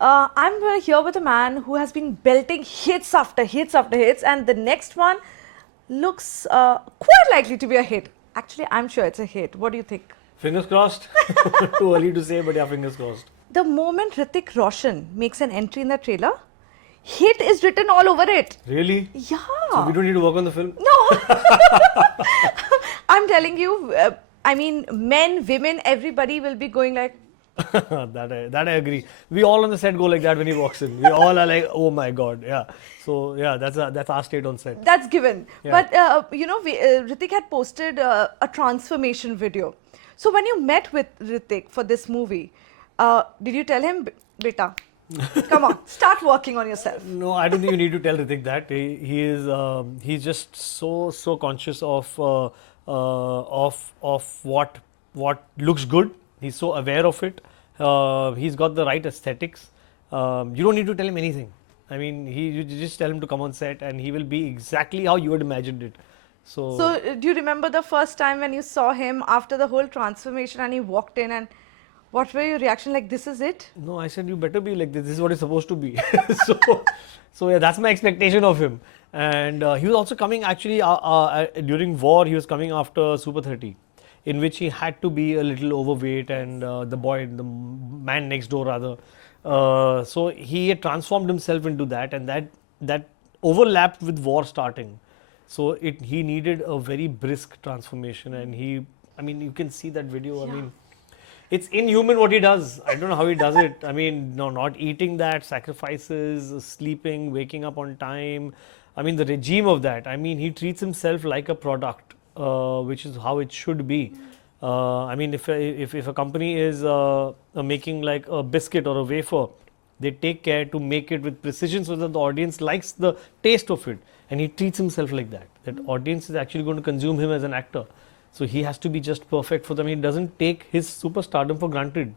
I'm here with a man who has been belting hits after hits after hits, and the next one looks quite likely to be a hit. Actually, I'm sure it's a hit. What do you think? Fingers crossed. Too early to say, but yeah, fingers crossed. The moment Hrithik Roshan makes an entry in the trailer, hit is written all over it. Really? Yeah. So we don't need to work on the film? No. I'm telling you, I mean, men, women, everybody will be going like, that I agree. We all on the set go like that when he walks in. We all are like, oh my god, yeah. So yeah, that's our state on set. that's given. Yeah. But, Hrithik had posted a transformation video. So when you met with Hrithik for this movie, did you tell him, beta, come on, start working on yourself? No, I don't think you need to tell Hrithik that. He's just so conscious of what looks good. He's so aware of it. He's got the right aesthetics. You don't need to tell him anything. I mean, you just tell him to come on set, and he will be exactly how you had imagined it. So do you remember the first time when you saw him after the whole transformation and he walked in, and what were your reaction? Like, this is it? No, I said you better be like this. This is what it's supposed to be. so yeah, that's my expectation of him. And he was also coming actually during war. He was coming after Super 30, in which he had to be a little overweight, and the man next door rather. So he had transformed himself into that, and that overlapped with war starting. So he needed a very brisk transformation, and I mean, you can see that video. Yeah. I mean, it's inhuman what he does. I don't know how he does it. I mean, no, not eating that, sacrifices, sleeping, waking up on time. I mean, the regime of that. I mean, he treats himself like a product, which is how it should be. I mean, if a company is making like a biscuit or a wafer, they take care to make it with precision so that the audience likes the taste of it. And he treats himself like that. That audience is actually going to consume him as an actor. So he has to be just perfect for them. He doesn't take his superstardom for granted.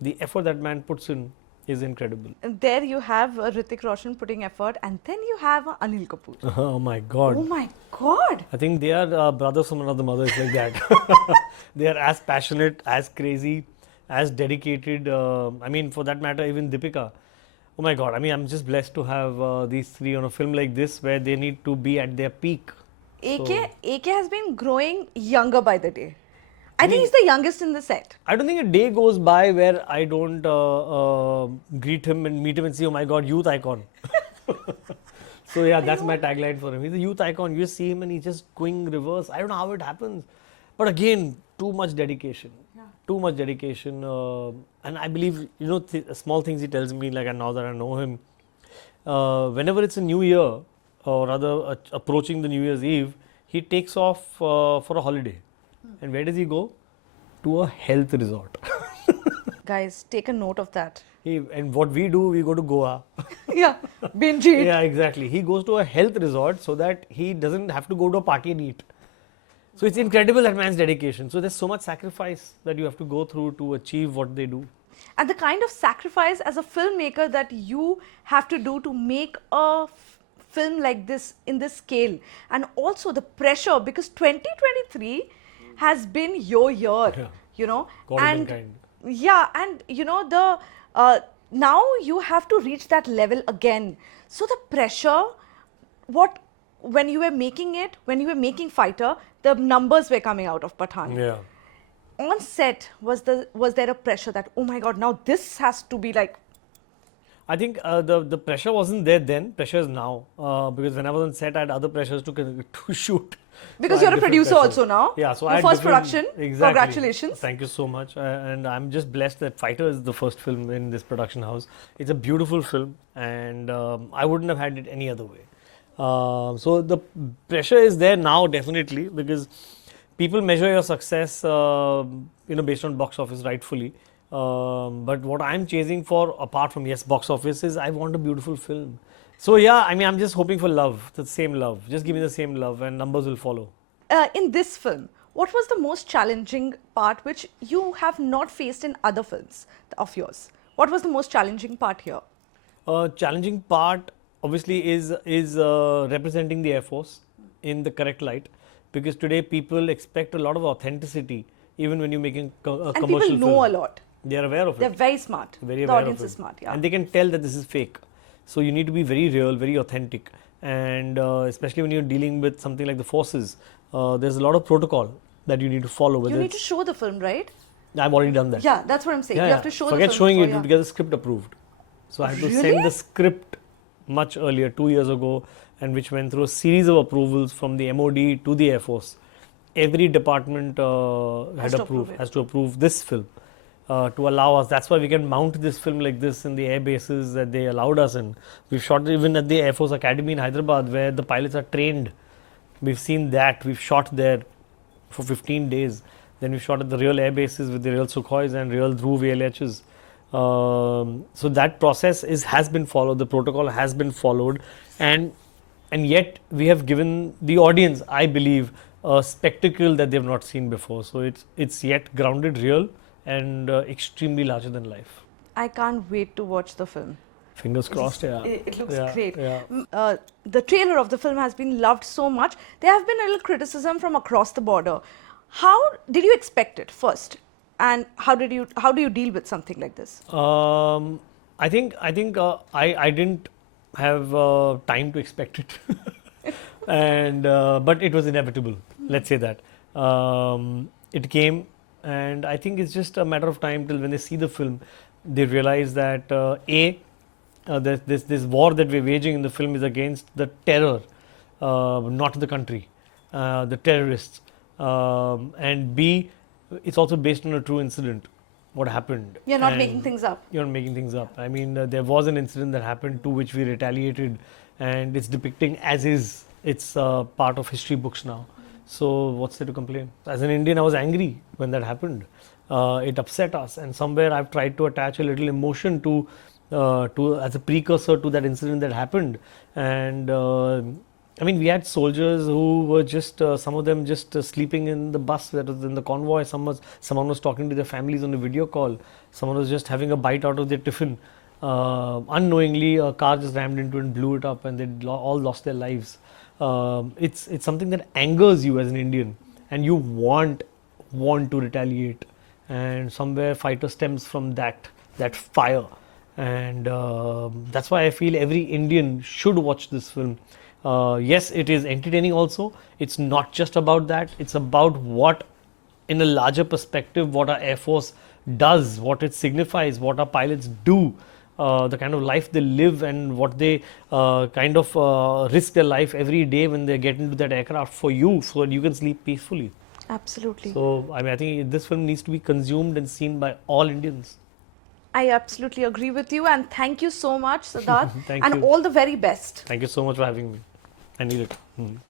The effort that man puts in is incredible. And there you have Hrithik Roshan putting effort, and then you have Anil Kapoor. Oh my God. Oh my God. I think they are brothers from another mother. It's like that. They are as passionate, as crazy, as dedicated. I mean, for that matter, even Deepika. Oh my God. I mean, I'm just blessed to have these three on a film like this, where they need to be at their peak. AK has been growing younger by the day. I think he's the youngest in the set. I don't think a day goes by where I don't greet him and meet him and say, oh my God, youth icon. So yeah, that's my tagline for him. He's a youth icon. You see him and he's just going reverse. I don't know how it happens. But again, too much dedication. Yeah. Too much dedication. And I believe, small things he tells me, like now that I know him, whenever it's a new year, or rather approaching the New Year's Eve, he takes off for a holiday. And where does he go? To a health resort. Guys, take a note of that. And what we do, we go to Goa. Yeah, binge eat. Yeah, exactly. He goes to a health resort so that he doesn't have to go to a party and eat. So it's incredible, that man's dedication. So there's so much sacrifice that you have to go through to achieve what they do. And the kind of sacrifice as a filmmaker that you have to do to make a film like this in this scale, and also the pressure, because 2023 has been your year, God and kind. Yeah, and now you have to reach that level again. So the pressure, when you were making it, when you were making Fighter, the numbers were coming out of Pathan. Yeah. On set, was there a pressure that, oh my God, now this has to be like? I think the pressure wasn't there then. Pressure is now, because when I was on set, I had other pressures to shoot. Because So I you're had a producer different pressures. also now. Yeah, so your I had first different- production. Exactly. Congratulations. Thank you so much, and I'm just blessed that Fighter is the first film in this production house. It's a beautiful film, and I wouldn't have had it any other way. So the pressure is there now, definitely, because people measure your success, based on box office, rightfully. But what I'm chasing for, apart from box office, is I want a beautiful film. So yeah, I mean, I'm just hoping for love, the same love. Just give me the same love, and numbers will follow. In this film, what was the most challenging part which you have not faced in other films of yours? What was the most challenging part here? Challenging part, obviously, is representing the Air Force in the correct light, because today people expect a lot of authenticity, even when you're making a commercial film. And people know a lot. They are aware of They're it. very smart. Very The aware audience of is it. smart, yeah. And they can tell that this is fake. So you need to be very real, very authentic. And especially when you're dealing with something like the forces, there's a lot of protocol that you need to follow. You need to show the film, right? I've already done that. Yeah, that's what I'm saying. Yeah, You yeah. have to show Forget the film showing before, it, yeah. to get the script approved. So I had to Really? send the script much earlier, 2 years ago, and which went through a series of approvals from the MOD to the Air Force. Every department Has to approve it. has to approve this film to allow us. That's why we can mount this film like this in the air bases that they allowed us in. We've shot it even at the Air Force Academy in Hyderabad, where the pilots are trained. We've seen that. We've shot there for 15 days. Then we shot at the real air bases with the real Sukhois and real Dhruv VLHs. So that process has been followed. The protocol has been followed, and yet we have given the audience, I believe, a spectacle that they've not seen before. So it's yet grounded, real, and extremely larger than life. I can't wait to watch the film. Fingers crossed. Yeah, It looks Yeah, great. yeah. The trailer of the film has been loved so much. There have been a little criticism from across the border. How did you expect it first, and how do you deal with something like this? I think I didn't have time to expect it, and but it was inevitable. Let's say that it came, and I think it's just a matter of time till when they see the film, they realize that this war that we're waging in the film is against the terror, not the country, the terrorists, and B, it's also based on a true incident. What happened? You're not And making things up. You're not making things up. I mean, there was an incident that happened to which we retaliated, and it's depicting as is. It's part of history books now. So what's there to complain? As an Indian, I was angry when that happened. It upset us, and somewhere I've tried to attach a little emotion to as a precursor to that incident that happened. And I mean, we had soldiers who were just some of them just sleeping in the bus that was in the convoy. Someone was talking to their families on a video call. Someone was just having a bite out of their tiffin. Unknowingly, a car just rammed into it and blew it up, and they all lost their lives. It's something that angers you as an Indian, and you want to retaliate. And somewhere fighter stems from that fire, and that's why I feel every Indian should watch this film. Yes, it is entertaining also. It's not just about that. It's about what, in a larger perspective, what our Air Force does, what it signifies, what our pilots do, the kind of life they live, and what they kind of risk their life every day when they get into that aircraft for you, so that you can sleep peacefully. Absolutely. So, I mean, I think this film needs to be consumed and seen by all Indians. I absolutely agree with you, and thank you so much, Siddharth. Thank and you. all the very best. Thank you so much for having me. I need it.